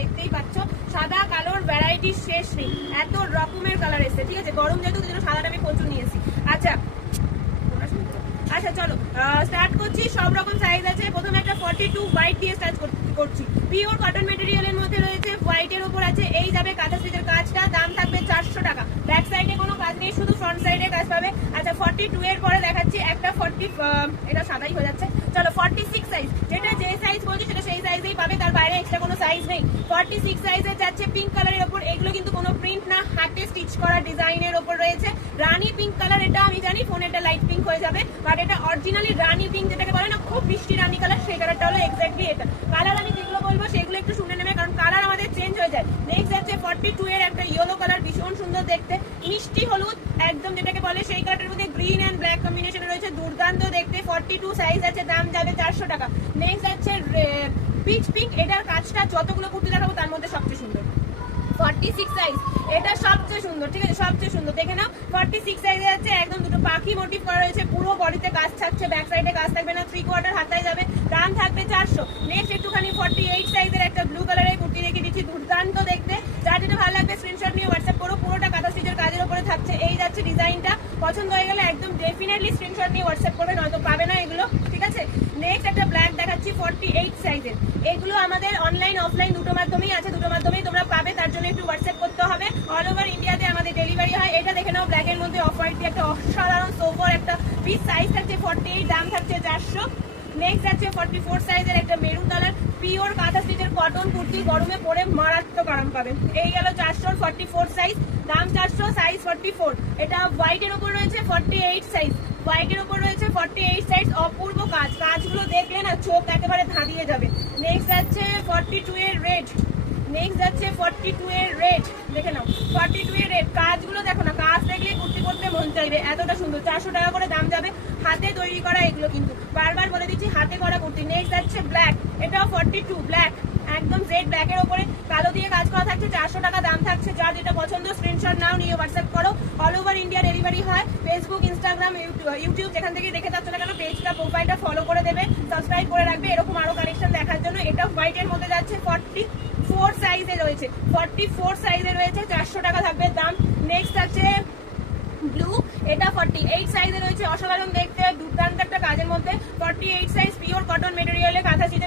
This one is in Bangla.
দেখতেই পাচ্ছ সাদা কালোর ভ্যারাইটি শেষ নেই, এত রকমের কালার এসছে। ঠিক আছে, গরম যেহেতু সাদাটা আমি প্রচুর নিয়েছি। আচ্ছা চলো স্টার্ট করছি। সব রকম সাইজ আছে। প্রথমে একটা 42 হোয়াইট দিয়ে স্টার্ট করছি। পিওর কটন মেটেরিয়ালের মধ্যে রয়েছে, হোয়াইটের উপর আছে। এই যাবে কাঁথা স্টিচের কাজটা, দাম থাকবে 400 টাকা। ব্যাক সাইডে কোনো কাজ নেই, শুধু ফ্রন্ট সাইডে কাজ পাবে। আচ্ছা 42 এর পরে দেখাচ্ছি একটা 40, এটা সাদাই হয়ে যাচ্ছে। চলো 46 সাইজ, যেটা যে সাইজ বলছি সেটা সেই সাইজেই পাবে, তার বাইরে এক্সট্রা কোনো সাইজ নেই। 46 সাইজে যাচ্ছে পিঙ্ক কালারের উপর। এগুলো কিন্তু কোনো প্রিন্ট না, হাতে স্টিচ করা ডিজাইনের উপর রয়েছে। রানী পিঙ্ক কালার, এটা আমি জানি ফোনে এটা লাইট পিঙ্ক হয়ে যাবে, বাট এটা অরিজিনালি রানী পিঙ্ক, যেটাকে বলে না খুব মিষ্টি রানী কালার, সেই কালারটা হলো এক্স্যাক্টলি এটা। কালার আমি যেগুলো বলবো সেগুলো একটু শুনে নেবে, কারণ কালার আমাদের চেঞ্জ হয়ে যায়। নেক্সট যাচ্ছে 42 এর একটা ইয়েলো কালার, ভীষণ সুন্দর দেখতে, মিষ্টি হলুদ একদম যেটাকে বলে, সেই কালারের মধ্যে গ্রিন এন্ড ব্ল্যাক কম্বিনেশনে রয়েছে, দুর্দান্ত দেখতে। 42 সাইজ আছে, দাম যাবে 400 টাকা। নেক্সট যাচ্ছে পিচ পিঙ্ক, এটার কাজটা যতগুলো কুর্তি দেখাবো তার মধ্যে সবচেয়ে সুন্দর। 46 সাইজ, এটা সবচেয়ে সুন্দর। ঠিক আছে, সবচেয়ে সুন্দর দেখে নাও। 46 সাইজে যাচ্ছে, একদম দুটো পাখি মোটিভ করা রয়েছে, পুরো বডিতে কাজ থাকছে, ব্যাক সাইডে কাজ থাকবে না, 3/4 হাতায় যাবে, দাম থাকবে 400। নেক্সট একটুখানি 48 সাইজের একটা ব্লু কালারের কুর্তি রেখে দিচ্ছি, দুর্দান্ত দেখতে। যার যেটা ভালো লাগবে স্ক্রিনশট নিয়ে হোয়াটসঅ্যাপ করো, পুরোটা কাঁথা স্টিচের কাজের উপরে থাকছে। এই যাচ্ছে ডিজাইনটা, পছন্দ হয়ে গেলে একদম ডেফিনেটলি স্ক্রিনশট নিয়ে হোয়াটসঅ্যাপ করবে, নয়তো পাবে না এগুলো। ঠিক আছে, নেক্সট একটা ব্ল্যাক দেখাচ্ছি 48 সাইজের। এগুলো আমাদের অনলাইন অফলাইন দুটো মাধ্যমেই আছে, দুটো মাধ্যমেই তোমরা পাবে, তার জন্য একটু হোয়াটসঅ্যাপ করতে হবে। অল ওভার ইন্ডিয়াতে আমাদের ডেলিভারি হয়। এটা দেখে নাও, ব্ল্যাক এর মধ্যে অফ হোয়াইট দিয়ে একটা অসাধারণ সোভার একটা পিস, সাইজ থাকছে 48, দাম থাকছে 400। নেক্সট আছে 44 সাইজের একটা মেরুন কালার, পিওর কাঁথা স্টিচের কটন কুর্তি, গরমে পরে মারাত্মক আরাম পাবেন। এই গেল 400, 44 সাইজ, দাম 400, সাইজ 44। এটা হোয়াইটের উপর রয়েছে 48 সাইজ, হোয়াইটের উপর রয়েছে 48 সাইজ, অপূর্ব কাজ, কাজগুলো দেখলে না চোখ একেবারে ধাঁধিয়ে যাবে। নেক্সট আছে 42 এর রেড, নেক্সট যাচ্ছে 42 এর রেড, দেখে নাও 42 এর রেড, কাজগুলো দেখো না, কাজ দেখলে কুর্তি করতে মন চাইবে, এতটা সুন্দর। 400 টাকা করে দাম যাবে, হাতে তৈরি করা এগুলো কিন্তু, বারবার বলে দিচ্ছি হাতে করা কুর্তি। নেক্সট যাচ্ছে ব্ল্যাক, এটাও 42 ব্ল্যাক, একদম জেড ব্ল্যাকের উপরে কালো দিয়ে কাজ করা থাকছে, 400 টাকা দাম থাকছে। যার যেটা পছন্দ স্ক্রিনশট নাও, নিয়ে হোয়াটসঅ্যাপ করো। অল ওভার ইন্ডিয়া ডেলিভারি হয়। ফেসবুক, ইনস্টাগ্রাম, ইউটিউব যেখান থেকে দেখে যাচ্ছ না কেন, পেজটা প্রোফাইলটা ফলো করে দেবে, সাবস্ক্রাইব করে রাখবে এরকম আরো কালেকশন দেখার জন্য। এটা হোয়াইটের মধ্যে যাচ্ছে 44 সাইজে রয়েছে, 44 সাইজে রয়েছে, 400 টাকা থাকবে দাম। নেক্সট আছে ব্লু, এটা 48 সাইজে রয়েছে, অসাধারণ দেখতে, দুর্দান্ত একটা কাজের মধ্যে। 48 সাইজ, পিওর কটন মেটেরিয়ালে কাঁথা স্টিচের